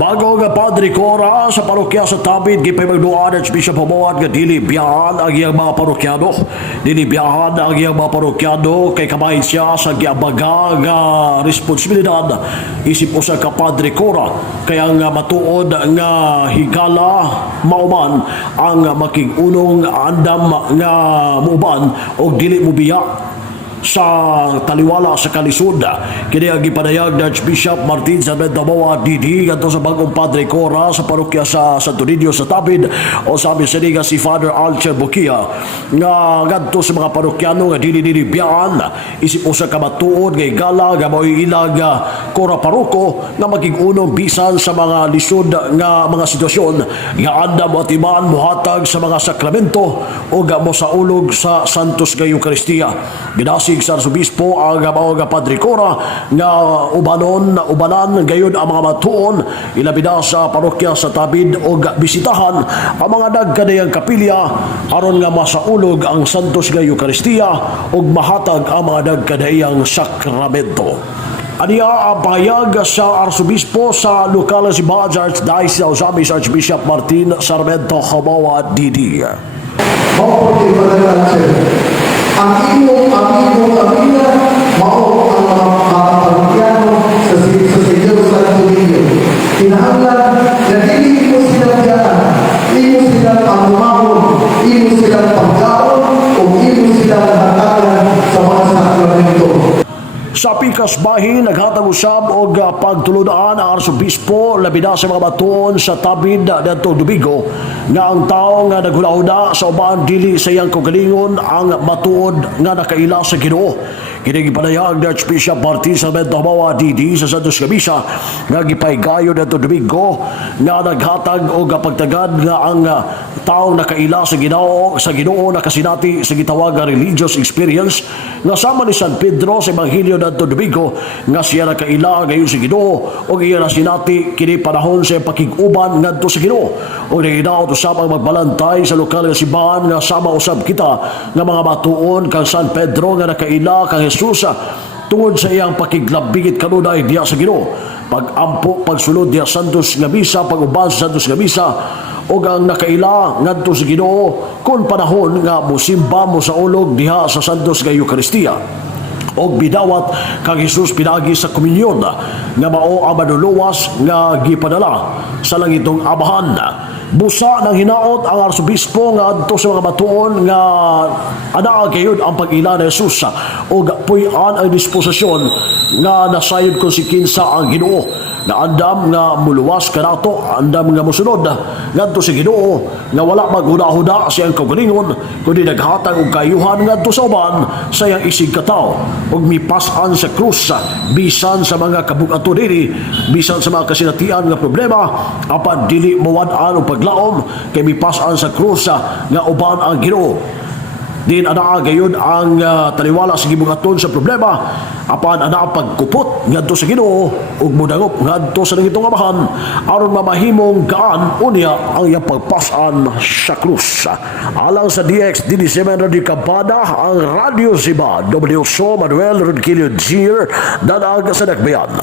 Bago nga Padre Cora sa parokya sa Tabid, gipay magduan at Bishop Hamuad nga dili biyahan ang iyang mga parokyano. Dili biyahan ang iyang mga parokyano kay kamay siya sa giabaga nga responsibilidad. Isip usa ka Padre Cora kaya nga matuod nga higala mauman ang makigunong andam nga muuban o dili mo biya sa taliwala sa kalisod. Kini ang gipanayag na Archbishop Martin Sarmiento Moa Didi kadto sa bagong Padre Cora sa parokya sa Santo Niño sa Tabid o sabi sa nga si Father Alcher Bukia nga kadto sa mga parokyano nga dili biyaan isip usa ka matuod nga igala nga mao'y ilag Cora Paroko nga maging-unong bisan sa mga lisod nga mga sitwasyon nga andam at iman muhatag sa mga sakramento o nga mosaulog sa Santos nga Eucharistia. Ginasig sa Arsobispo ang mga Padre Cora nga ubanan gayon ang mga matuon ilabi na sa parokya sa Tabid o bisitahan ang mga nagkadayang kapilya aron nga masaulog ang Santos nga Eucharistia o mahatag ang mga nagkadayang sakramento. Aniya ang pahayag sa Arsobispo sa lokal si Baja Archdiocese of Ozamis Archbishop Martin Sarmiento Habawa Didi. Ang iyong amiga, mao ang mga parokyano sa Senyor Santo Niño. Kinahanglan na dili mo sila dyan, imo sila pangumahon, imo sila pagkaon, o imo sila hatagan sa mga sakramento. Sa pikas bahin, naghatag usab og pagtulunaan ang Arsobispo labi na sa mga batuon sa Tabid dito Dubigo nga ang tao nga naghula-hula sa uban dili sa iyang kaugalingon ang matuod nga nakaila sa Ginoo. Kini gipanayag ni Archbishop Martin Sarmiento Habawa Didi sa Santos Camisa nga gipaygayon dito Domingo nga naghatag og pagtagad nga ang taong nakaila sa Ginoo nakasinati sa gitawag nga religious experience nga sama ni San Pedro sa Ebanghelyo dito Domingo nga siya nakaila gayon sa Ginoo o iya nasinati kini panahon sa pakig-uban ngadto sa Ginoo o nahinaot usab ang magbalantay sa lokal nga simbahan nga sama usab kita nga mga matuon kang San Pedro nga nakaila kang Jesus tungod sa iyang pakiglabigit kanunay diya sa Ginoo pagampo pagsulod diya Santos nga Misa paguban sa Santos nga Misa o ang nakaila ngadto sa Ginoo kun panahon nga mosimba mo sa ulog diha sa Santos nga Eucharistia o bidawat kang Jesus pinagi sa komunyon nga mao ang manuluwas nga gipadala sa langitong Amahan. Busa ng hinaot ang Arsobispo nga adto sa mga batuon nga anaa gayud ang pag-ila ni Jesus o puy-an ang disposisyon nga nasayod kon si kinsa ang Ginoo na andam nga muluwas kanato andam nga mosunod ngadto sa Ginoo nga wala maghuda-huda sa iyang kaugalingon kundi naghatag og kayuhan ngadto sa uban sa iyang isig katawo ug mipas-an sa krus bisan sa mga kabug-ato diri bisan sa mga kasinatian nga problema apan dili mawad-an og paglaom kay mipas-an sa krus nga uban ang Ginoo. Din anaa gayud ang taliwala sa gibugaton sa problema apan anaa pagkupot ngadto sa Ginoo ug mudangop ngadto sa nangitong Amahan aron mamahimong gaan unya ang iyang pagpas-an sa krus. Alang sa DX Dinisemen Radio Campana ang Radio Ziba WSO Manuel Rodquillo Gier danag sa Dakbayan.